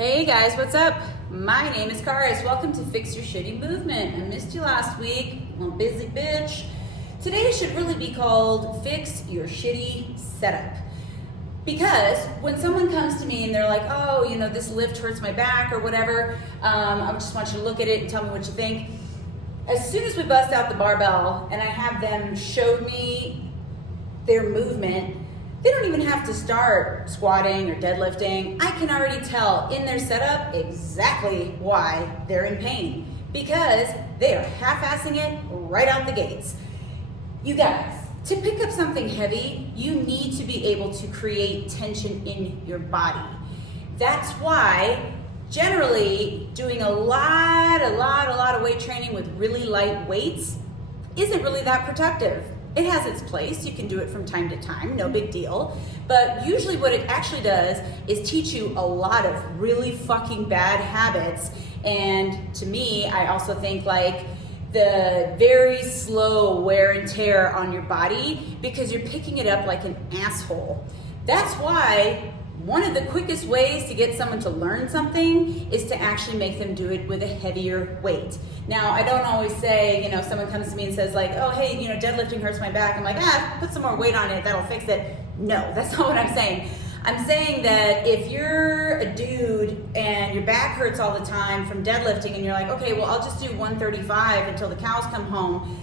Hey guys, what's up? My name is Karis. Welcome to Fix Your Shitty Movement. I missed you last week. I'm a busy bitch. Today should really be called Fix Your Shitty Setup. Because when someone comes to me and they're like, oh, you know, this lift hurts my back or whatever, I just want you to look at it and tell me what you think. As soon as we bust out the barbell and I have them show me their movement, they don't even have to start squatting or deadlifting. I can already tell in their setup exactly why they're in pain, because they are half-assing it right out the gates. You guys, to pick up something heavy, you need to be able to create tension in your body. That's why generally doing a lot of weight training with really light weights isn't really that productive. It has its place. You can do it from time to time, no big deal. But usually what it actually does is teach you a lot of really fucking bad habits. And to me, I also think like the very slow wear and tear on your body because you're picking it up like an asshole. That's why one of the quickest ways to get someone to learn something is to actually make them do it with a heavier weight. Now, I don't always say, you know, someone comes to me and says like, oh, hey, you know, deadlifting hurts my back. I'm like, put some more weight on it, that'll fix it. No, that's not what I'm saying. I'm saying that if you're a dude and your back hurts all the time from deadlifting and you're like, okay, well, I'll just do 135 until the cows come home.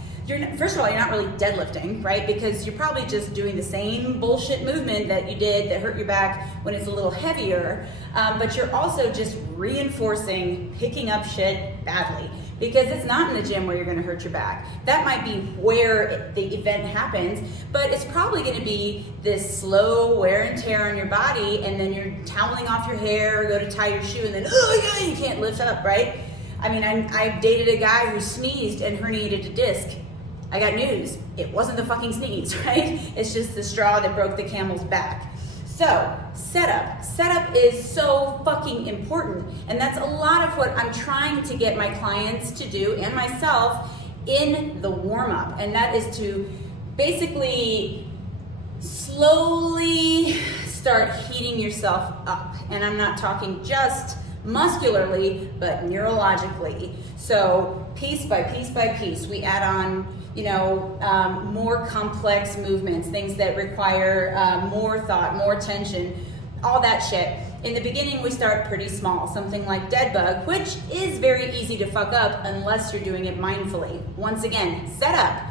First of all, you're not really deadlifting, right? Because you're probably just doing the same bullshit movement that you did that hurt your back when it's a little heavier, but you're also just reinforcing picking up shit badly, because it's not in the gym where you're gonna hurt your back. That might be where the event happens, but it's probably gonna be this slow wear and tear on your body, and then you're toweling off your hair, go to tie your shoe, and then, oh yeah, you can't lift up, right? I mean, I dated a guy who sneezed and herniated a disc. I got news, it wasn't the fucking sneeze, right? It's just the straw that broke the camel's back. So, setup. Setup is so fucking important. And that's a lot of what I'm trying to get my clients to do and myself in the warm-up. And that is to basically slowly start heating yourself up. And I'm not talking just muscularly, but neurologically. So piece by piece by piece, we add on, you know, more complex movements, things that require more thought, more tension, all that shit. In the beginning, we start pretty small, something like dead bug, which is very easy to fuck up unless you're doing it mindfully. Once again, set up.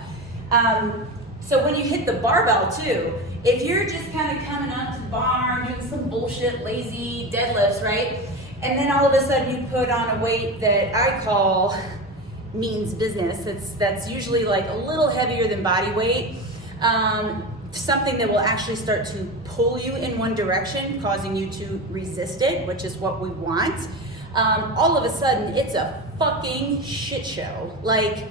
So when you hit the barbell too, if you're just kind of coming up to the bar and doing some bullshit, lazy deadlifts, right? And then all of a sudden you put on a weight that I call means business. That's usually like a little heavier than body weight. Something that will actually start to pull you in one direction, causing you to resist it, which is what we want. All of a sudden, it's a fucking shit show. Like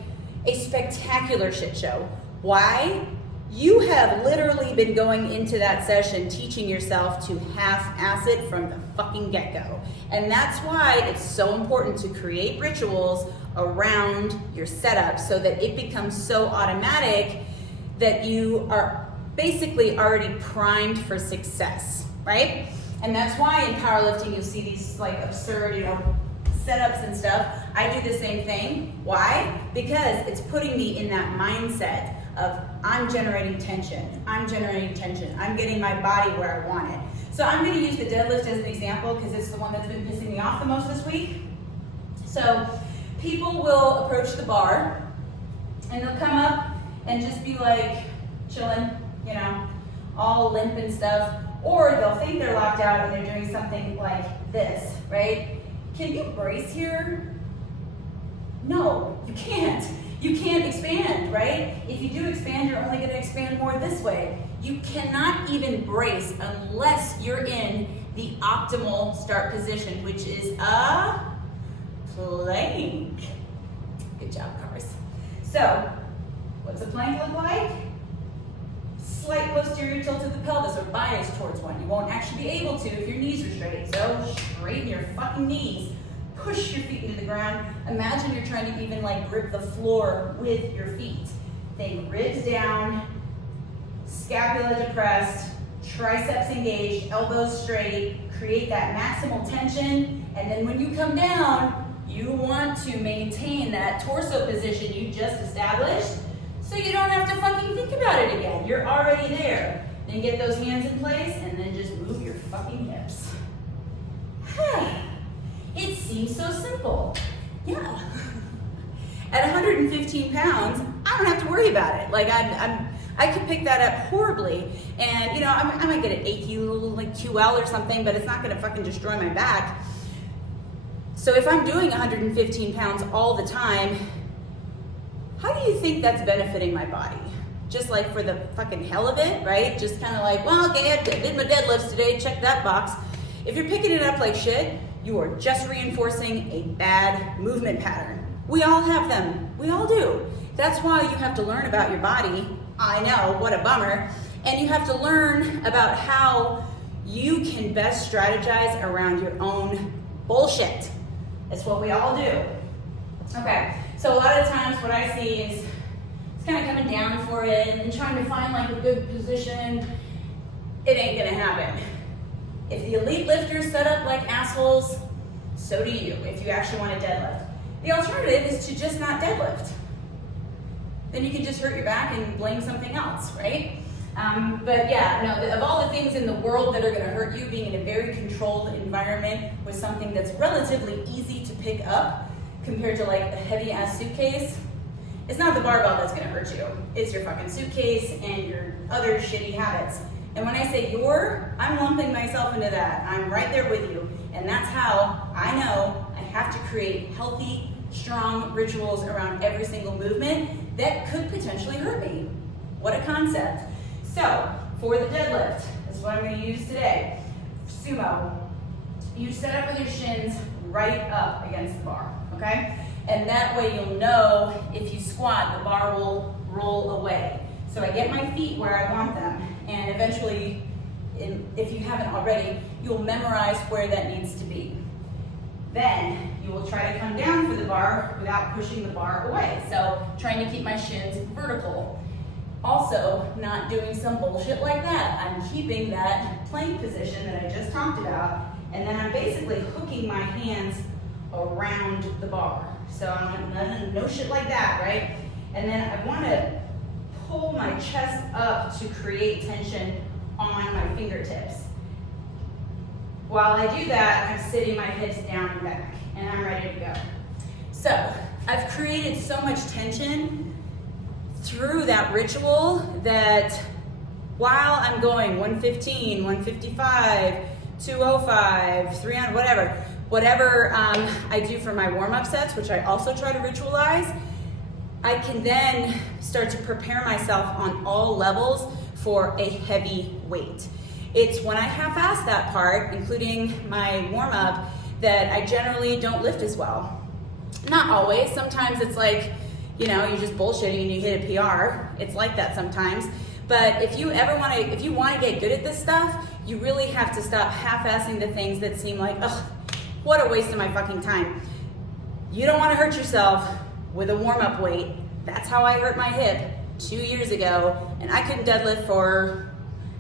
a spectacular shit show. Why? You have literally been going into that session teaching yourself to half-ass it from the fucking get-go. And that's why it's so important to create rituals around your setup so that it becomes so automatic that you are basically already primed for success, right? And that's why in powerlifting you'll see these like absurd, you know, setups and stuff. I do the same thing. Why? Because it's putting me in that mindset of I'm generating tension, I'm getting my body where I want it. So I'm gonna use the deadlift as an example because it's the one that's been pissing me off the most this week. So people will approach the bar and they'll come up and just be like chilling, you know, all limp and stuff, or they'll think they're locked out and they're doing something like this, right? Can you brace here? No, you can't. You can't expand, right? If you do expand, you're only gonna expand more this way. You cannot even brace unless you're in the optimal start position, which is a plank. Good job, Cars. So, what's a plank look like? Slight posterior tilt of the pelvis or bias towards one. You won't actually be able to if your knees are straight. So, straighten your fucking knees. Push your feet into the ground. Imagine you're trying to even like grip the floor with your feet. Think ribs down, scapula depressed, triceps engaged, elbows straight, create that maximal tension, and then when you come down, you want to maintain that torso position you just established so you don't have to fucking think about it again. You're already there. Then get those hands in place and then just move your fucking hips. It seems so simple. Yeah. At 115 pounds, I don't have to worry about it. Like I could pick that up horribly, and you know, I might get an achy little like QL or something, but it's not gonna fucking destroy my back. So if I'm doing 115 pounds all the time, how do you think that's benefiting my body? Just like for the fucking hell of it, right? Just kind of like, well, okay, I did my deadlifts today, check that box. If you're picking it up like shit, you are just reinforcing a bad movement pattern. We all have them, we all do. That's why you have to learn about your body. I know, what a bummer. And you have to learn about how you can best strategize around your own bullshit. That's what we all do. Okay, so a lot of times what I see is it's kind of coming down for it and trying to find like a good position. It ain't gonna happen. If the elite lifters set up like assholes, so do you if you actually want to deadlift. The alternative is to just not deadlift. Then you can just hurt your back and blame something else, right? But yeah, no, of all the things in the world that are gonna hurt you, being in a very controlled environment with something that's relatively easy to pick up compared to like a heavy ass suitcase, it's not the barbell that's gonna hurt you. It's your fucking suitcase and your other shitty habits. And when I say I'm lumping myself into that. I'm right there with you. And that's how I know I have to create healthy, strong rituals around every single movement that could potentially hurt me. What a concept. So, for the deadlift, this is what I'm going to use today. Sumo, you set up with your shins right up against the bar, okay? And that way you'll know if you squat, the bar will roll away. So I get my feet where I want them, and eventually, if you haven't already, you'll memorize where that needs to be. Then you will try to come down for the bar without pushing the bar away. So trying to keep my shins vertical. Also, not doing some bullshit like that. I'm keeping that plank position that I just talked about, and then I'm basically hooking my hands around the bar. So I'm no shit like that, right? And then I want to pull my chest up to create tension on my fingertips. While I do that, I'm sitting my hips down and back, and I'm ready to go. So I've created so much tension through that ritual that while I'm going 115, 155, 205, 300, whatever I do for my warm-up sets, which I also try to ritualize, I can then start to prepare myself on all levels for a heavy weight. It's when I half-ass that part, including my warm-up, that I generally don't lift as well. Not always. Sometimes it's like, you know, you're just bullshitting and you hit a PR. It's like that sometimes. But if you want to get good at this stuff, you really have to stop half-assing the things that seem like, ugh, what a waste of my fucking time. You don't want to hurt yourself with a warm-up weight. That's how I hurt my hip 2 years ago, and I couldn't deadlift for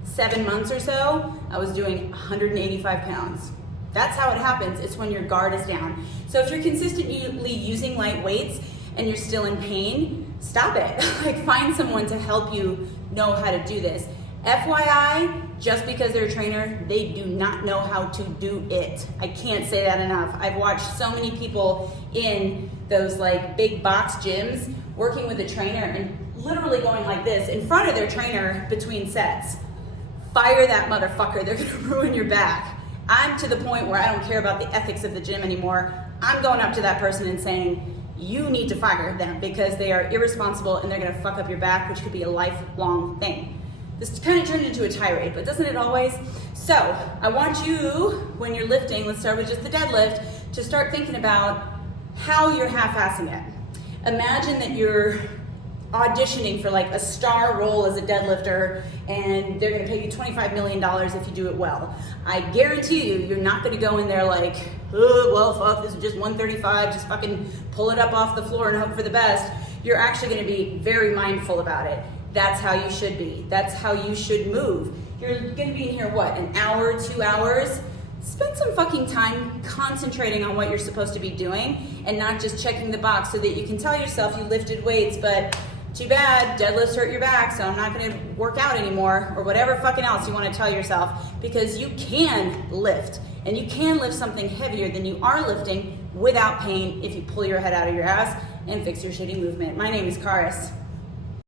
7 months or so. I was doing 185 pounds. That's how it happens. It's when your guard is down. So if you're consistently using light weights and you're still in pain, stop it. Like, find someone to help you know how to do this. FYI, just because they're a trainer, they do not know how to do it. I can't say that enough. I've watched so many people in those like big box gyms working with a trainer and literally going like this in front of their trainer between sets. Fire that motherfucker, they're gonna ruin your back. I'm to the point where I don't care about the ethics of the gym anymore. I'm going up to that person and saying, you need to fire them because they are irresponsible and they're gonna fuck up your back, which could be a lifelong thing. This kind of turned into a tirade, but doesn't it always? So I want you, when you're lifting, let's start with just the deadlift, to start thinking about how you're half-assing it. Imagine that you're auditioning for like a star role as a deadlifter and they're gonna pay you $25 million if you do it well. I guarantee you, you're not gonna go in there like, oh, well, fuck, this is just 135, just fucking pull it up off the floor and hope for the best. You're actually gonna be very mindful about it. That's how you should be. That's how you should move. You're gonna be in here, what, an hour, 2 hours? spend some fucking time concentrating on what you're supposed to be doing and not just checking the box so that you can tell yourself you lifted weights, but too bad, deadlifts hurt your back, so I'm not gonna work out anymore, or whatever fucking else you wanna tell yourself, because you can lift, and you can lift something heavier than you are lifting without pain if you pull your head out of your ass and fix your shitty movement. My name is Karis.